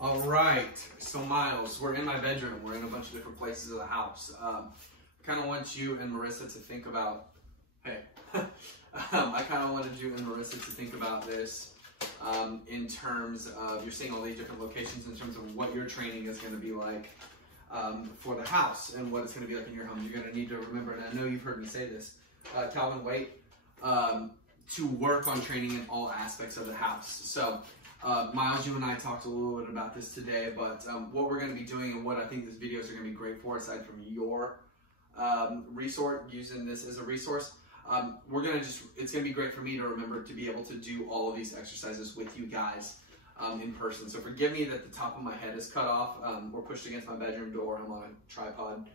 All right, so Miles, we're in my bedroom. We're in a bunch of different places of the house. I kind of want you and Marissa to think about, hey, I kind of wanted you and Marissa to think about this in terms of, you're seeing all these different locations in terms of what your training is going to be like for the house and what it's going to be like in your home. You're going to need to remember, and I know you've heard me say this, Calvin, wait, to work on training in all aspects of the house. So, Miles, you and I talked a little bit about this today, but what we're going to be doing and what I think these videos are going to be great for, aside from your resource, using this as a resource, it's going to be great for me to remember to be able to do all of these exercises with you guys in person. So forgive me that the top of my head is cut off. We're pushed against my bedroom door. I'm on a tripod.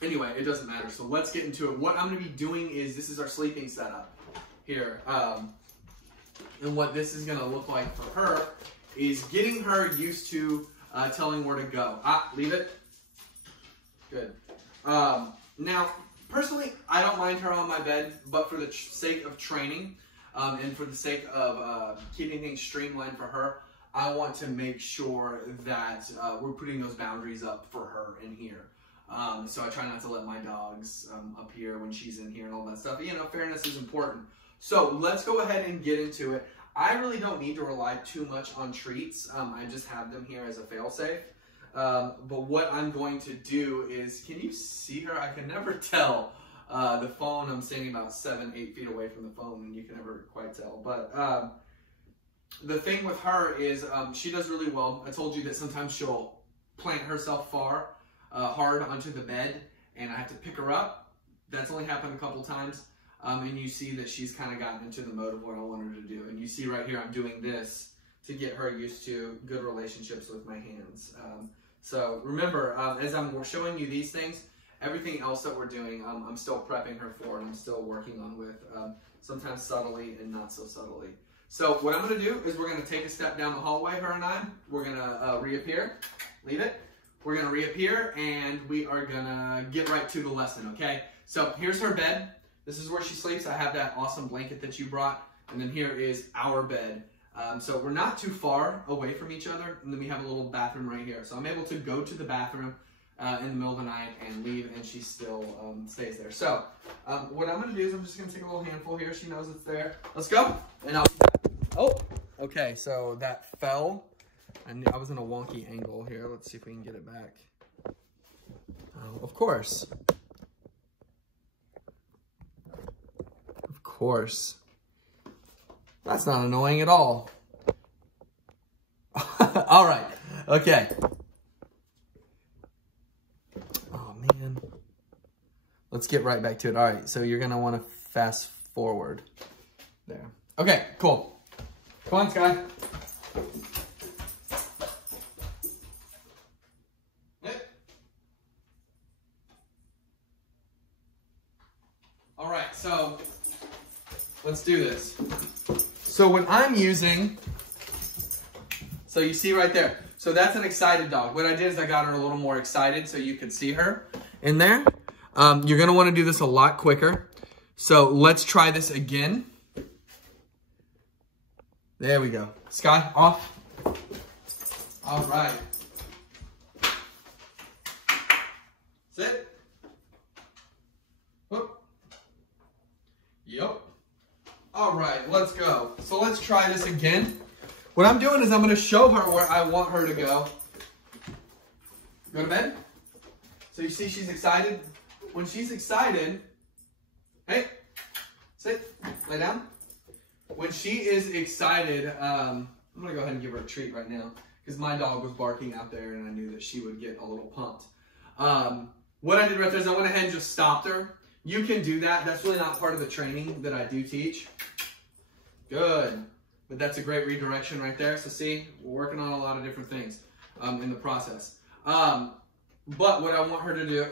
Anyway, it doesn't matter. So let's get into it. What I'm going to be doing is, this is our sleeping setup here. And what this is going to look like for her is getting her used to telling where to go. Leave it. Good. Now, personally, I don't mind her on my bed, but for the sake of training and for the sake of keeping things streamlined for her, I want to make sure that we're putting those boundaries up for her in here. So I try not to let my dogs up here when she's in here and all that stuff. You know, fairness is important. So let's go ahead and get into it. I really don't need to rely too much on treats. I just have them here as a fail-safe. But what I'm going to do is, can you see her? I can never tell. The phone, I'm standing about 7-8 feet away from the phone, and you can never quite tell. But the thing with her is she does really well. I told you that sometimes she'll plant herself hard onto the bed, and I have to pick her up. That's only happened a couple times. And you see that she's kind of gotten into the mode of what I want her to do. And you see right here, I'm doing this to get her used to good relationships with my hands. So remember, as I'm showing you these things, everything else that we're doing, I'm still prepping her for, and I'm still working on with, sometimes subtly and not so subtly. So what I'm going to do is we're going to take a step down the hallway, her and I. We're going to reappear. Leave it. We're going to reappear, and we are going to get right to the lesson, okay? So here's her bed. This is where she sleeps. I have that awesome blanket that you brought. And then here is our bed. So we're not too far away from each other. And then we have a little bathroom right here. So I'm able to go to the bathroom in the middle of the night and leave, and she still stays there. So what I'm going to do is I'm just going to take a little handful here. She knows it's there. Let's go. And I'll... Oh, okay. So that fell. I was in a wonky angle here. Let's see if we can get it back. Oh, of course. Of course. That's not annoying at all. All right. Okay. Oh, man. Let's get right back to it. All right. So you're going to want to fast forward there. Okay, cool. Come on, Skye. All right, so let's do this. So what I'm using, so you see right there. So that's an excited dog. What I did is I got her a little more excited so you could see her in there. You're going to want to do this a lot quicker. So let's try this again. There we go. Skye, off. All right. Sit. Whoop. Yep. All right, let's go. So let's try this again. What I'm doing is I'm going to show her where I want her to go. Go to bed. So you see she's excited. When she's excited, hey, sit, lay down. When she is excited, I'm going to go ahead and give her a treat right now because my dog was barking out there and I knew that she would get a little pumped. What I did right there is I went ahead and just stopped her. You can do that. That's really not part of the training that I do teach. Good. But that's a great redirection right there. So see, we're working on a lot of different things in the process. But what I want her to do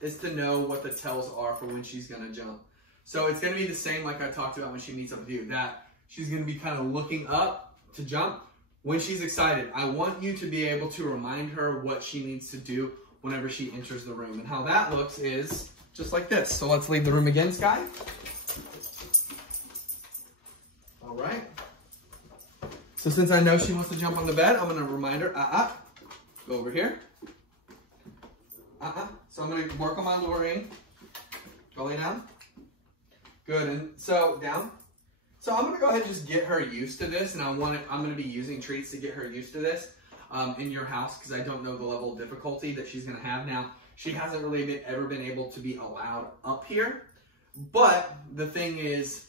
is to know what the tells are for when she's going to jump. So it's going to be the same like I talked about when she meets up with you, that she's going to be kind of looking up to jump. When she's excited, I want you to be able to remind her what she needs to do whenever she enters the room. And how that looks is just like this. So let's leave the room again, Skye. All right. So since I know she wants to jump on the bed, I'm gonna remind her, go over here. So I'm gonna work on my luring. Go lay down. Good, and so down. So I'm gonna go ahead and just get her used to this, and I'm gonna be using treats to get her used to this in your house, because I don't know the level of difficulty that she's gonna have. Now, she hasn't really ever been able to be allowed up here, but the thing is,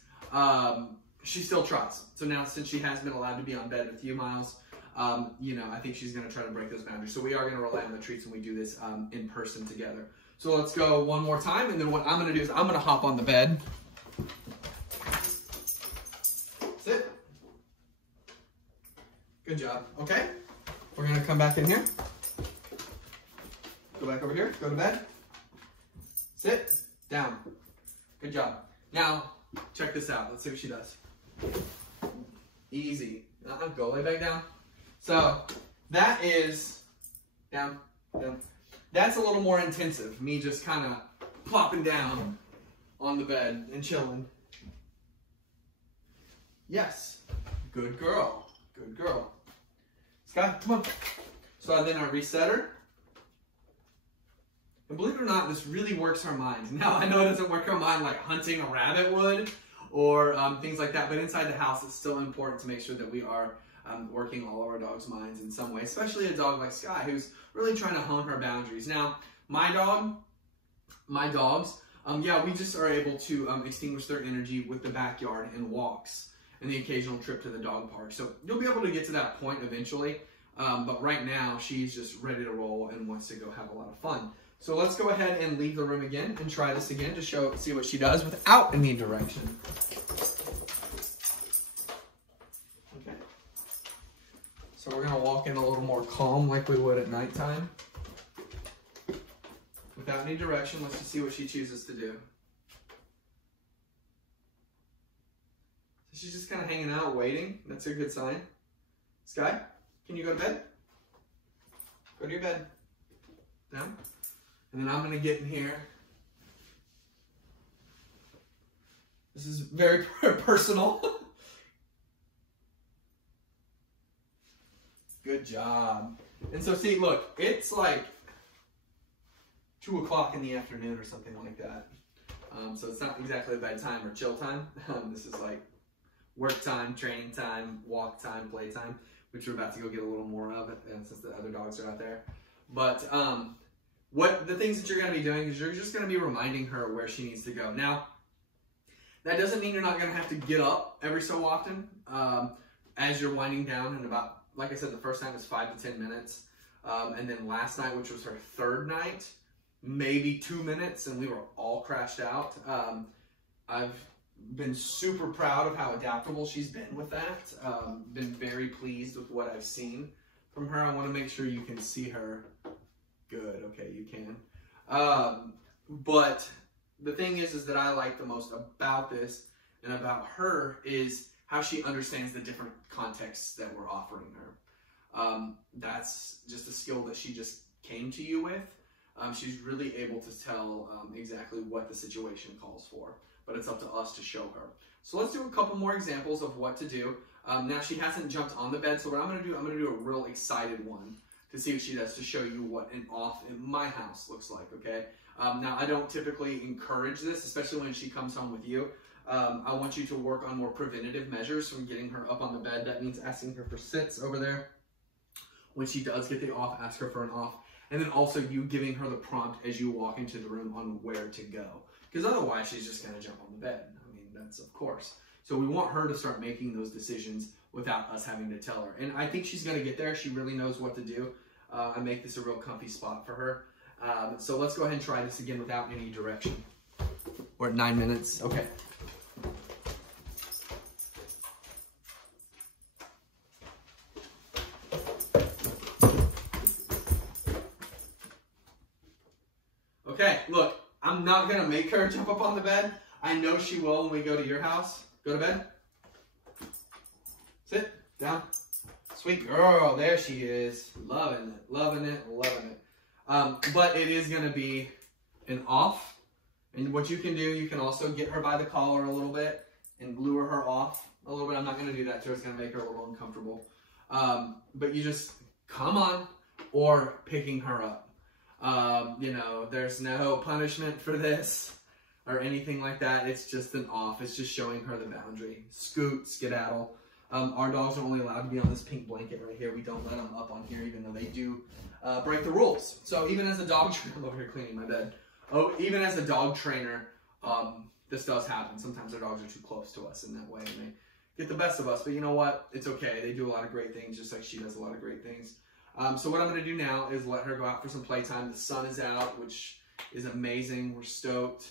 she still tries. So now, since she has been allowed to be on bed with you, Miles, you know, I think she's gonna try to break those boundaries. So we are gonna rely on the treats when we do this in person together. So let's go one more time, and then what I'm gonna do is I'm gonna hop on the bed. Sit. Good job. Okay. We're gonna come back in here. Go back over here. Go to bed. Sit. Down. Good job. Now, check this out. Let's see what she does. Easy. Go lay back down. So that is down, down. That's a little more intensive. Me just kind of plopping down on the bed and chilling. Yes. Good girl. Good girl. Skye, come on. So then I reset her. And believe it or not, this really works her mind. Now, I know it doesn't work her mind like hunting a rabbit would or things like that, but inside the house, it's still important to make sure that we are working all of our dogs' minds in some way, especially a dog like Skye, who's really trying to hone her boundaries. Now, my dogs, yeah, we just are able to extinguish their energy with the backyard and walks and the occasional trip to the dog park. So you'll be able to get to that point eventually, but right now, she's just ready to roll and wants to go have a lot of fun. So let's go ahead and leave the room again and try this again to see what she does without any direction. Okay. So we're gonna walk in a little more calm like we would at nighttime. Without any direction, let's just see what she chooses to do. So she's just kind of hanging out, waiting. That's a good sign. Skye, can you go to bed? Go to your bed. Down. And then I'm gonna get in here. This is very personal. Good job. And so see, look, it's like 2 o'clock in the afternoon or something like that. So it's not exactly bedtime or chill time. This is like work time, training time, walk time, play time, which we're about to go get a little more of it since the other dogs are out there. But what the things that you're going to be doing is you're just going to be reminding her where she needs to go. Now, that doesn't mean you're not going to have to get up every so often as you're winding down. And about, like I said, the first time was 5 to 10 minutes. And then last night, which was her third night, maybe 2 minutes, and we were all crashed out. I've been super proud of how adaptable she's been with that. Been very pleased with what I've seen from her. I want to make sure you can see her. Good, okay, you can. But the thing is that I like the most about this and about her is how she understands the different contexts that we're offering her. That's just a skill that she just came to you with. She's really able to tell exactly what the situation calls for, but it's up to us to show her. So let's do a couple more examples of what to do. Now she hasn't jumped on the bed, so what I'm gonna do a real excited one to see what she does to show you what an off in my house looks like, okay? Now I don't typically encourage this, especially when she comes home with you. I want you to work on more preventative measures from getting her up on the bed. That means asking her for sits over there. When she does get the off, ask her for an off. And then also you giving her the prompt as you walk into the room on where to go. Because otherwise she's just gonna jump on the bed. I mean, that's of course. So we want her to start making those decisions without us having to tell her. And I think she's gonna get there. She really knows what to do. I make this a real comfy spot for her. So let's go ahead and try this again without any direction. We're at 9 minutes, okay. Okay, look, I'm not gonna make her jump up on the bed. I know she will when we go to your house. Go to bed. Sit, down. Sweet girl, there she is. Loving it, loving it, loving it. But it is gonna be an off. And what you can do, you can also get her by the collar a little bit and lure her off a little bit. I'm not going to do that to her. It's going to make her a little uncomfortable. But you just come on, or picking her up. You know, there's no punishment for this or anything like that. It's just an off. It's just showing her the boundary. Scoot, skedaddle. Our dogs are only allowed to be on this pink blanket right here. We don't let them up on here, even though they do break the rules. So even as a dog trainer, I'm over here cleaning my bed. Oh, even as a dog trainer, this does happen. Sometimes our dogs are too close to us in that way, and they get the best of us. But you know what? It's okay. They do a lot of great things, just like she does a lot of great things. So what I'm going to do now is let her go out for some playtime. The sun is out, which is amazing. We're stoked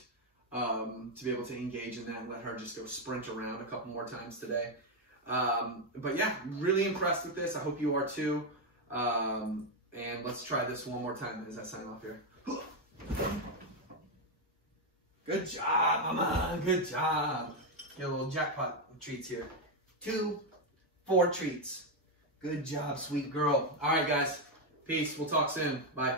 to be able to engage in that and let her just go sprint around a couple more times today. But yeah, really impressed with this. I hope you are too. And let's try this one more time as I sign off here. Good job, Mama. Good job. Get a little jackpot treats here. 2, 4 treats. Good job, sweet girl. All right, guys. Peace. We'll talk soon. Bye.